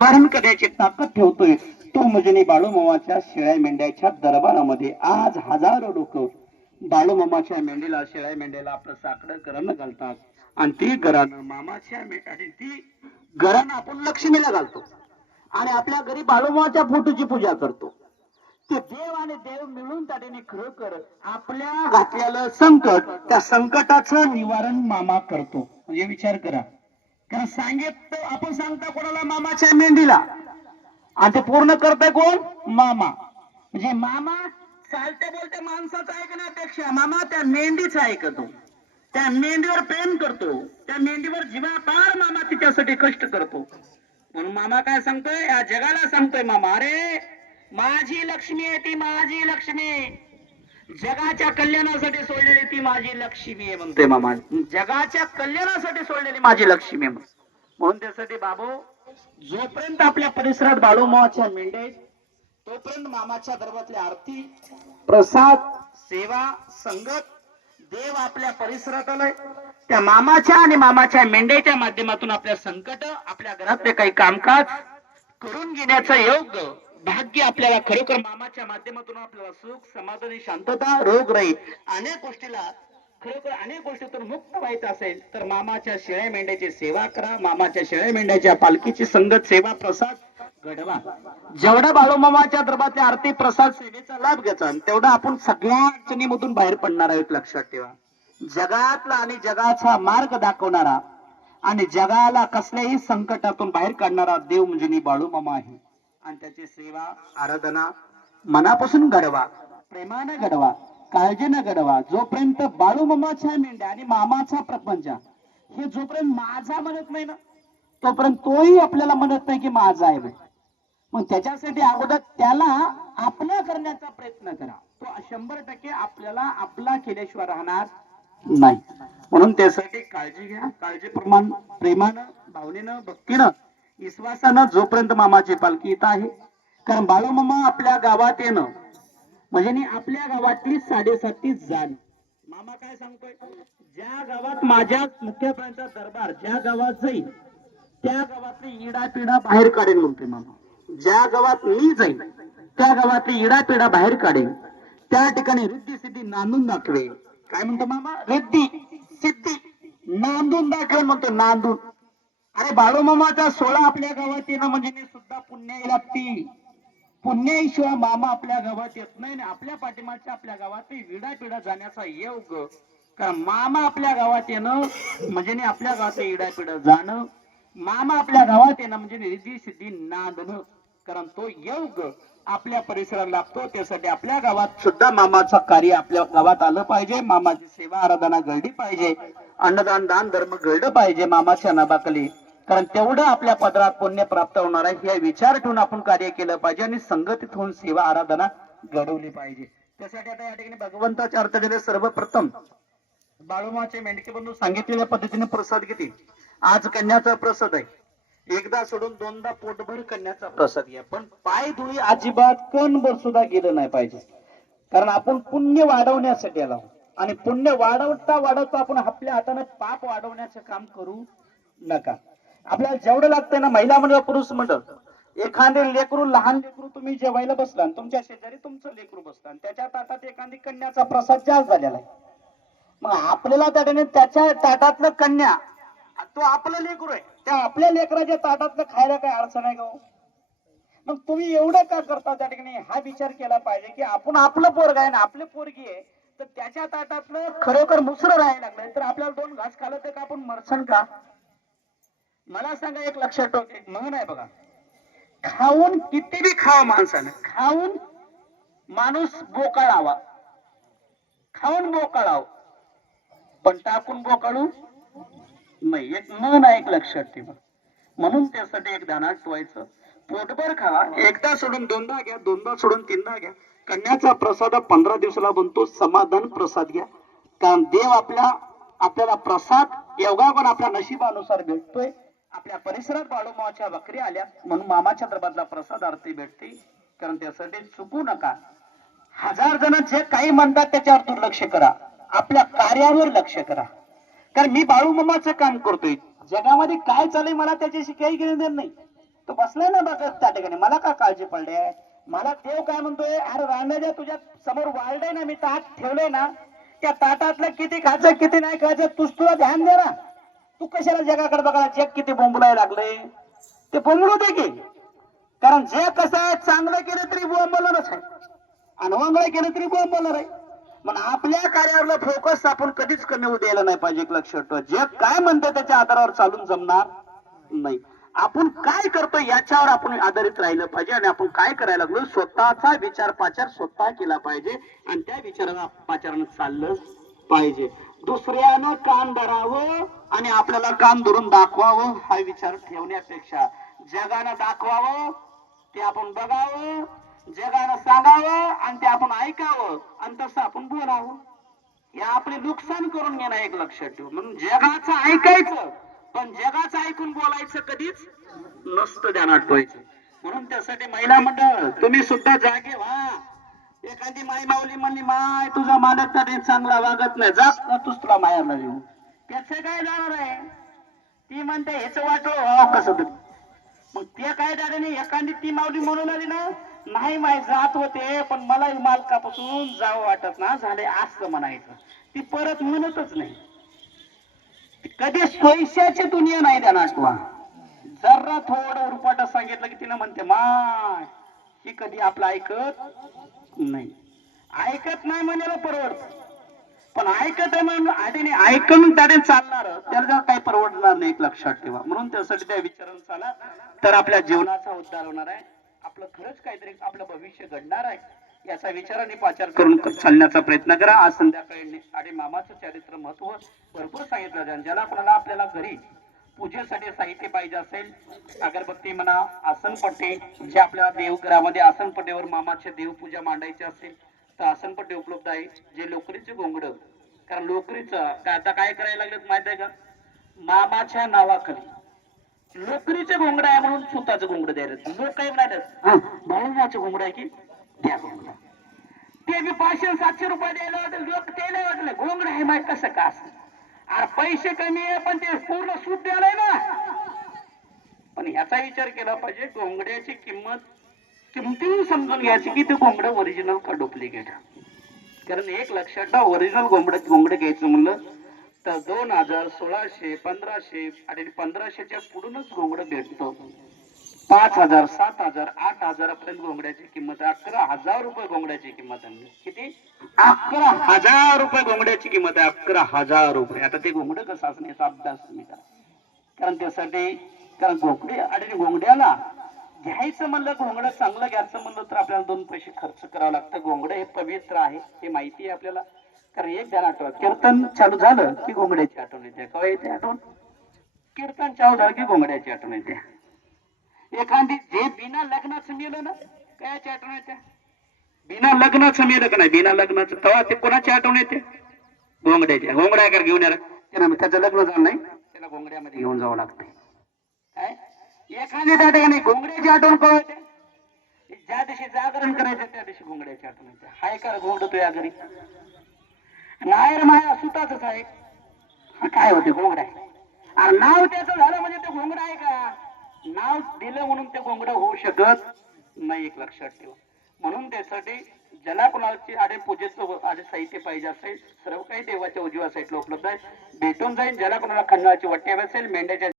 धारण करण्याची ताकद ठेवतोय. तो म्हणजे बाळूमामाच्या शेळ्या मेंढ्याच्या दरबारामध्ये आज हजारो लोक बाळूमामाच्या मेंढीला शेळ्या मेंढ्याला आपलं साकडं गरण घालतात. आणि ती घरानं मामाच्या आणि ती घरानं आपण लक्ष्मीला घालतो. आणि आपल्या घरी बाळूमामाच्या फोटोची पूजा करतो. ते देव आणि देव मिळून त्याने खरोखर आपल्या घातलेलं संकट त्या संकटाचं निवारण मामा करतो. म्हणजे विचार करा. कारण सांगित आपण सांगता कोणाला? मामाच्या मेंढीला. आणि ते पूर्ण करताय कोण? मामा. म्हणजे मामा चालते बोलते माणसाचं ऐकण्यापेक्षा मामा त्या मेंढीच ऐकतो. त्या मेंढीवर प्रेम करतो. त्या मेंढीवर जीवापार मामा तिच्यासाठी कष्ट करतो. म्हणून मामा काय सांगतोय? या जगाला सांगतोय मामा. अरे माझी लक्ष्मी आहे ती माझी लक्ष्मी. जगाच्या कल्याणासाठी सोडलेली ती माझी लक्ष्मी आहे म्हणतोय मामा जगाच्या कल्याणासाठी सोडलेली माझी लक्ष्मी आहे म्हणून. त्यासाठी बाबू जोपर्यंत आपल्या परिसरात बाळूमावाच्या मेंढ्या तोपर्यंत मामाच्या दरबारातली आरती प्रसाद सेवा संगत देव आपल्या परिसरात आलाय त्या मामाच्या आणि मामाच्या मेंढ्याच्या माध्यमातून आपल्या संकट आपल्या घरातले काही कामकाज करून घेण्याचं योग भाग्य आपल्याला खरोखर मामाच्या माध्यमातून आपल्याला सुख समाधानी शांतता रोग राहील अनेक गोष्टीला खरोखर अनेक गोष्टीतून मुक्त व्हायचं असेल तर मामाच्या शेळ्या मेंढ्याची सेवा करा मामाच्या शेळ्या मेंढ्याच्या पालखीची संगत सेवा प्रसाद घडवा. जेवढा बाळूमामाच्या दरबारातल्या आरती प्रसाद सेवेचा लाभ घ्यायचा तेवढा आपण सगळ्या अडचणीमधून बाहेर पडणार आहोत लक्षात ठेवा. जगातला आणि जगाचा मार्ग दाखवणारा आणि जगाला कसल्याही संकटातून बाहेर काढणारा देव म्हणजे बाळू मामा आहे. आणि त्याची सेवा आराधना मनापासून घडवा प्रेमानं घडवा काळजीनं घडवा. जोपर्यंत बाळूमामाच्या मेंढ्या आणि मामाचा प्रपंच हे जोपर्यंत माझा म्हणत नाही ना तोपर्यंत तोही आपल्याला म्हणत नाही की माझा आहे मग त्याच्यासाठी अगोदर त्याला आपला करण्याचा प्रयत्न करा. तो शंभर टक्के आपल्याला आपला केल्याशिवाय राहणार नाही. म्हणून त्यासाठी काळजी घ्या. काळजी प्रमाण प्रेमानं भावनेनं भक्तीनं विश्वासानं जोपर्यंत मामाची पालखी इथं आहे कारण बाळूमामा आपल्या गावात येणं म्हणजे आपल्या गावातली साडेसाती जाण. मामा काय सांगतोय? ज्या गावात माझ्या मुख्यमंत्र्यांचा दरबार ज्या गावात जाईल त्या गावातली इडापिडा बाहेर काढेल म्हणतोय मामा. ज्या गावात मी जाईल त्या गावातली इडापिडा बाहेर काढेल त्या ठिकाणी रिद्धी सिद्धी नांदून दाखवेल काय म्हणतो मामा? रिद्धी सिद्धी नांदून दाखवेल म्हणतो नांदून. अरे बाळूमामाचा सोळा आपल्या गावात येणं म्हणजे सुद्धा पुण्याई लागती पुण्याईशिवाय मामा आपल्या गावात येत नाही आपल्या पाठीमागच्या आपल्या गावात विडा पिढा जाण्याचा योग. कारण मामा आपल्या गावात येणं म्हणजे आपल्या गावात इडा पिढा जाणं. मामा आपल्या गावात येणं म्हणजे रिद्धी सिद्धी नांदणं. कारण तो योग आपल्या परिसराला लागतो त्यासाठी आपल्या गावात सुद्धा मामाचं कार्य आपल्या गावात आलं पाहिजे. मामाची सेवा आराधना घडली पाहिजे. अन्नदान दान धर्म घडलं पाहिजे. मामाच्या नाबाखाली कारण तेवढं आपल्या पदरात पुण्य प्राप्त होणार आहे. हे विचार ठेवून आपण कार्य केलं पाहिजे आणि संगतीत होऊन सेवा आराधना घडवली पाहिजे. त्यासाठी आता या ठिकाणी भगवंताच्या अर्थ दिले सर्वप्रथम. बाळूमाचे मेंढके बंधू सांगितलेल्या पद्धतीने प्रसाद घेतील. आज कन्याचा प्रसाद आहे. एकदा सोडून दोनदा पोटभर कन्याचा प्रसाद घ्या. पण पाय धुळी अजिबात कणभर सुद्धा गेलं नाही पाहिजे. कारण आपण पुण्य वाढवण्यासाठी आलो. आणि पुण्य वाढवता वाढवता आपण आपल्या हाताने पाप वाढवण्याचं काम करू नका. आपल्याला जेवढं लागतंय ना महिला मंडळ पुरुष मंडळ एखादे लेकरू लहान लेकरू तुम्ही जेवायला बसला आणि तुमच्या शेजारी तुमचं लेकरू बसला आणि त्याच्या ताटात एखादी कन्याचा प्रसाद जास्त झालेला आहे. मग आपल्याला त्या त्याच्या ताटातलं कन्या तो आपलं लेकरू आहे. त्या आपल्या लेकराच्या ताटातलं खायला काय अडचण आहे का हो? मग तुम्ही एवढं का करता त्या ठिकाणी? हा विचार केला पाहिजे की आपण आपलं पोरग आहे ना आपली पोरगी आहे तर त्याच्या ताटातलं खरोखर मुसरं राहायला लागलंय. तर आपल्याला दोन घास खाल्लं तर का आपण मरसन का? मला सांगा एक लक्षात म्हणून एक आहे बघा. खाऊन किती बी खावा माणसानं खाऊन माणूस बोकाळावा. खाऊन बोकाळाव. पण टाकून बोकाळू नाही. एक मन आहे एक लक्षात ठेवा. म्हणून त्यासाठी एक दाना ठेवायचं. पोटभर खावा. एकदा सोडून दोनदा घ्या दोनदा सोडून तीनदा घ्या. कन्याचा प्रसाद पंधरा दिवसाला बनतो समाधान प्रसाद घ्या. कारण देव आपल्या आपल्याला प्रसाद योगागुण आपल्या नशिबानुसार भेटतोय. आपल्या परिसरात बाळूमाच्या बकरी आल्या. म्हणून मामाच्या दरबारला प्रसाद आरती भेटते कारण त्यासाठी चुकू नका. हजार जण जे काही म्हणतात त्याच्यावर दुर्लक्ष करा. आपल्या कार्यावर लक्ष करा. कारण मी बाळू मामाचं काम करतोय. जगामध्ये काय चालू मला त्याच्याशी काही घेणं देणं नाही. तो बसलाय ना बघत त्या ठिकाणी. मला का काळजी पडली मला देव काय म्हणतोय? अरे रांगाच्या तुझ्या समोर वाळलंय ना मी ताट ठेवलंय ना. त्या ताटातलं किती खायचं किती नाही खायचं तुझ तुला ध्यान दे ना. तू कशाला जगाकडे बघायला? जग किती बोंबलाय लागले ते बोंबलू दे की? कारण जे कसं आहे चांगलं केलं तरी बोंबलणारच आहे. आणि केलं तरी बोंबलणार आहे. पण आपल्या कार्यावरला फोकस आपण कधीच कमी होऊ द्यायला नाही पाहिजे लक्षात ठेवा. जग काय म्हणतं त्याच्या आधारावर चालून जमणार नाही. आपण काय करतो याच्यावर आपण आधारित राहिलं पाहिजे आणि आपण काय करायला लागलो? स्वतःचा विचार पाचार स्वतः केला पाहिजे. आणि त्या विचारानं पाचारानं चाललं पाहिजे. दुसऱ्यानं काम धरावं आणि आपल्याला काम धरून दाखवावं हा विचार ठेवण्यापेक्षा. जगानं दाखवावं ते आपण बघावं जगानं सांगावं आणि ते आपण ऐकावं आणि तसं आपण बोलावं. या आपले नुकसान करून घेणं एक लक्षात ठेव. म्हणून जगाचं ऐकायचं पण जगाचं ऐकून बोलायचं कधीच नसतं ध्यानात ठेवायचं म्हणून त्यासाठी महिला मंडळ तुम्ही सुद्धा जागे व्हा. एखादी माई माऊली म्हणली माय तुझा मालकचा तर चांगला वागत नाही. जा तूच तुला मायाला देऊ त्याच काय जाणार आहे? ती म्हणते हेच वाटलं व्हावं कसं तरी. मग ते काय झालं नाही एखादी ती माऊली म्हणून आली ना नाही माय जात होते पण मला मालकापासून जावं वाटत ना झाले असं म्हणायचं. ती परत म्हणतच नाही. कधी पैशाची दुनिया नाही त्या नाटवा जरा थोडं उरपाट सांगितलं की तिनं म्हणते माय ही कधी आपलं ऐकत नाही. ऐकत नाही म्हणायला परवडत पण ऐकत आहे म्हणून आधीने ऐकून त्याने चालणार. त्याला जर काही परवडणार नाही एक लक्षात ठेवा. म्हणून त्यासाठी त्या विचारून चाला. तर आपल्या जीवनाचा उद्धार होणार आहे. आपलं खरंच काहीतरी आपलं भविष्य घडणार आहे. याचा विचाराने पाचार करून चालण्याचा प्रयत्न करा. आज संध्याकाळी आणि मामाचं चारित्र महत्त्व भरपूर सांगितलं ज्याला कोणाला आपल्याला घरी पूजेसाठी साहित्य पाहिजे असेल अगरबत्ती म्हणा आसनपट्टी जे आपल्या देवघरामध्ये आसनपट्टीवर मामाचे देवपूजा मांडायची असेल तर आसनपट्टी उपलब्ध आहे जे लोकरीचे घोंगड कारण लोकरीचं काय आता काय करायला लागलेत माहीत आहे का? मामाच्या नावाखाली. लोकरीचे घोंगड आहे म्हणून सुताचं घोंगड द्यायला लोक काय म्हणाले बाळूमाचं घोंगड आहे की? त्या घोंगड ते बी पाचशे सातशे रुपये द्यायला वाटलं लोक त्याला वाटलं घोंगड आहे माहीत कसं का असं? अरे पैसे कमी आहे पण ते पूर्ण सूट द्यायला ना. पण ह्याचा विचार केला पाहिजे घोंगड्याची किंमत किमती समजून घ्यायची की ते घोंगड ओरिजिनल का डुप्लिकेट कारण एक लक्षात ठेवा ओरिजिनल घोंगड घोंगड घ्यायचं म्हणलं तर दोन हजार सोळाशे पंधराशे आणि पंधराशेच्या पुढूनच घोंगड भेटतो. पाच हजार सात हजार आठ हजारापर्यंत घोंगड्याची किंमत आहे. अकरा हजार रुपये घोंगड्याची किंमत आहे. म्हणजे किती? अकरा हजार रुपये घोंगड्याची किंमत आहे. अकरा हजार रुपये. आता ते घोंगड कसं असणे याचा अभ्यास तुम्ही करा. कारण त्यासाठी कारण घोंगडे आणि घोंगड्याला घ्यायचं म्हणलं घोंगडं चांगलं घ्यायचं म्हणलं तर आपल्याला दोन पैसे खर्च करावं लागतं. घोंगडं हे पवित्र आहे हे माहिती आहे आपल्याला. कारण एक ध्यान आठवा कीर्तन चालू झालं की घोंगड्याची आठवण येते. केव्हा येते आठवण? कीर्तन चालू झालं की घोंगड्याची आठवण येते. एखादी जे बिना लग्नाचं मेलं ना कायची आठवण येते? बिना लग्नाचं मेलं का नाही? बिना लग्नाचं तेव्हा ते कोणाची आठवण येते? घोंगड्याच्या घोंगड्या कर घेऊन याला त्याचं लग्न झालं नाही त्याला घोंगड्यामध्ये घेऊन जावं लागतं काय? एखाद्या त्या ठिकाणी घोंगड्याची आठवण कळ होते ज्या दिवशी जागरण करायचं त्या दिवशी घोंगड्याची आठवण येते. हाय का घोंगडतो या घरी. नायर माया सुताच आहे. काय होते घोंगडा अरे नाव त्याचं झालं म्हणजे ते घोंगडा आहे का? नाव दिलं म्हणून ते गोंगड होऊ शकत नाही एक लक्षात ठेवा. म्हणून त्यासाठी ज्याला कोणाची आडे पूजेचं आडे साहित्य पाहिजे असेल सर्व काही देवाच्या उजव्या साईडला उपलब्ध आहे. भेटून जाईल ज्याला कोणाला खंडाची वट्टी हवी असेल मेंढ्याच्या